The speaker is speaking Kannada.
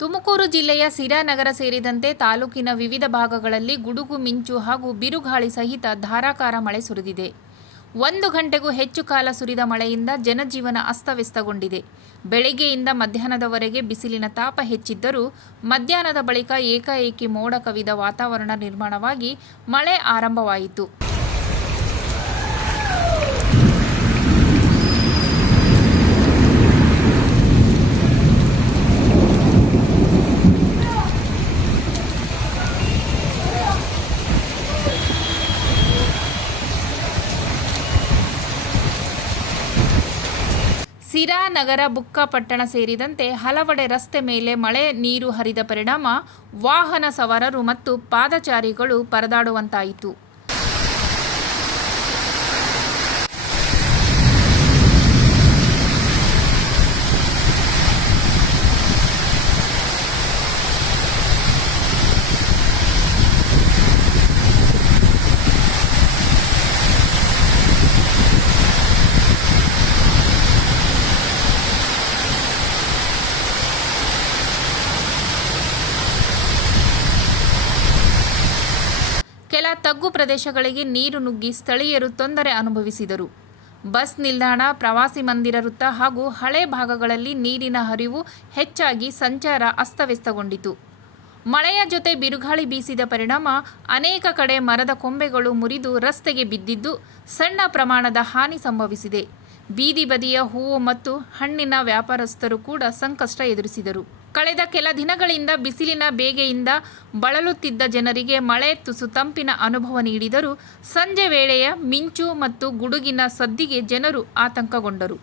ತುಮಕೂರು ಜಿಲ್ಲೆಯ ಸಿರಾ ನಗರ ಸೇರಿದಂತೆ ತಾಲೂಕಿನ ವಿವಿಧ ಭಾಗಗಳಲ್ಲಿ ಗುಡುಗು ಮಿಂಚು ಹಾಗೂ ಬಿರುಗಾಳಿ ಸಹಿತ ಧಾರಾಕಾರ ಮಳೆ ಸುರಿದಿದೆ. 1 ಗಂಟೆಗೂ ಹೆಚ್ಚು ಕಾಲ ಸುರಿದ ಮಳೆಯಿಂದ ಜನಜೀವನ ಅಸ್ತವ್ಯಸ್ತಗೊಂಡಿದೆ. ಬೆಳಗ್ಗೆಯಿಂದ ಮಧ್ಯಾಹ್ನದವರೆಗೆ ಬಿಸಿಲಿನ ತಾಪ ಹೆಚ್ಚಿದ್ದರೂ ಮಧ್ಯಾಹ್ನದ ಬಳಿಕ ಏಕಾಏಕಿ ಮೋಡ ಕವಿದ ವಾತಾವರಣ ನಿರ್ಮಾಣವಾಗಿ ಮಳೆ ಆರಂಭವಾಯಿತು. ಸಿರಾ ನಗರ, ಬುಕ್ಕಾಪಟ್ಟಣ ಸೇರಿದಂತೆ ಹಲವೆಡೆ ರಸ್ತೆ ಮೇಲೆ ಮಳೆ ನೀರು ಹರಿದ ಪರಿಣಾಮ ವಾಹನ ಸವಾರರು ಮತ್ತು ಪಾದಚಾರಿಗಳು ಪರದಾಡುವಂತಾಯಿತು. ಕೆಲ ತಗ್ಗು ಪ್ರದೇಶಗಳಿಗೆ ನೀರು ನುಗ್ಗಿ ಸ್ಥಳೀಯರು ತೊಂದರೆ ಅನುಭವಿಸಿದರು. ಬಸ್ ನಿಲ್ದಾಣ, ಪ್ರವಾಸಿ ಮಂದಿರ ವೃತ್ತ ಹಾಗೂ ಹಳೆ ಭಾಗಗಳಲ್ಲಿ ನೀರಿನ ಹರಿವು ಹೆಚ್ಚಾಗಿ ಸಂಚಾರ ಅಸ್ತವ್ಯಸ್ತಗೊಂಡಿತು. ಮಳೆಯ ಜೊತೆ ಬಿರುಗಾಳಿ ಬೀಸಿದ ಪರಿಣಾಮ ಅನೇಕ ಕಡೆ ಮರದ ಕೊಂಬೆಗಳು ಮುರಿದು ರಸ್ತೆಗೆ ಬಿದ್ದಿದ್ದು ಸಣ್ಣ ಪ್ರಮಾಣದ ಹಾನಿ ಸಂಭವಿಸಿದೆ. ಬೀದಿ ಬದಿಯ ಹೂವು ಮತ್ತು ಹಣ್ಣಿನ ವ್ಯಾಪಾರಸ್ಥರು ಕೂಡ ಸಂಕಷ್ಟ ಎದುರಿಸಿದರು. ಕಳೆದ ಕೆಲ ದಿನಗಳಿಂದ ಬಿಸಿಲಿನ ಬೇಗೆಯಿಂದ ಬಳಲುತ್ತಿದ್ದ ಜನರಿಗೆ ಮಳೆ ತುಸು ತಂಪಿನ ಅನುಭವ ನೀಡಿದರೂ ಸಂಜೆ ವೇಳೆಯ ಮಿಂಚು ಮತ್ತು ಗುಡುಗಿನ ಸದ್ದಿಗೆ ಜನರು ಆತಂಕಗೊಂಡರು.